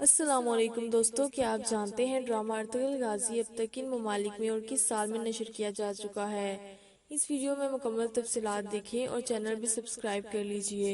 अस्सलामुअलैकुम दोस्तों, क्या आप जानते हैं ड्रामा अर्तुगरुल गाजी अब तक किन ममालिक में और किस साल में नशर किया जा चुका है। इस वीडियो में मुकम्मल तफसीलात देखें और चैनल भी सब्सक्राइब कर लीजिए।